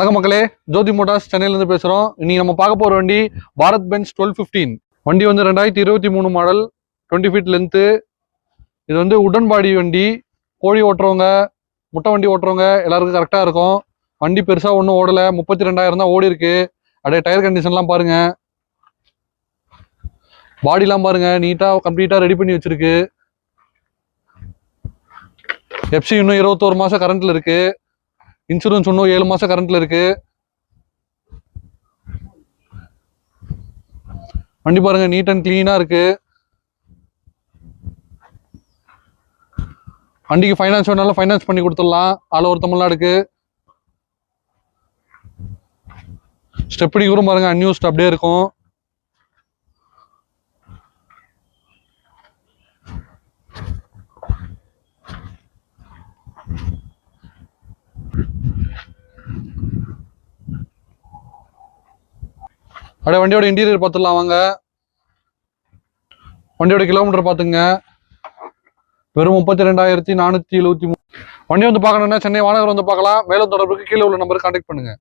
வணக்கம் மக்களே, ஜோதி மோட்டார்ஸ் சென்னையிலேருந்து பேசுகிறோம். இன்னைக்கு நம்ம பார்க்க போகிற வண்டி பாரத் பென்ஸ் 1215. வண்டி வந்து 2023 மாடல், 20 ஃபீட் லென்த்து. இது வந்து உடன் பாடி வண்டி. கோழி ஓட்டுறவங்க, முட்டை வண்டி ஓட்டுறவங்க எல்லாருக்கும் கரெக்டாக இருக்கும். வண்டி பெருசாக ஒன்றும் ஓடலை, 32,000 தான் ஓடி இருக்கு. அப்படியே டயர் கண்டிஷன்லாம் பாருங்க, பாடிலாம் பாருங்க, நீட்டாக கம்ப்ளீட்டாக ரெடி பண்ணி வச்சிருக்கு. எஃப்சி இன்னும் 21 மாதம் கரண்ட்ல இருக்கு. இன்சூரன்ஸ் இன்னும் 7 மாதம் கரண்ட்ல இருக்கு. வண்டி பாருங்க, நீட் அண்ட் கிளீனா இருக்கு. வண்டிக்கு ஃபைனான்ஸ் வேணாலும் ஃபைனான்ஸ் பண்ணி கொடுத்துடலாம், ஆல் ஓவர் தமிழ்நாடுக்கு. ஸ்டெப்டி கூட பாருங்க, அன்யூஸ்ட் அப்படியே இருக்கும். அப்படியே வண்டியோட இன்டீரியர் பார்த்துடலாம் வாங்க. வண்டியோட கிலோமீட்டர் பார்த்துங்க, வெறும் 32,473. வண்டி வந்து பார்க்கணும்னா சென்னை வானகர் வந்து பார்க்கலாம். மேலும் தொடர்புக்கு கீழே உள்ள நம்பருக்கு கான்டாக்ட் பண்ணுங்க.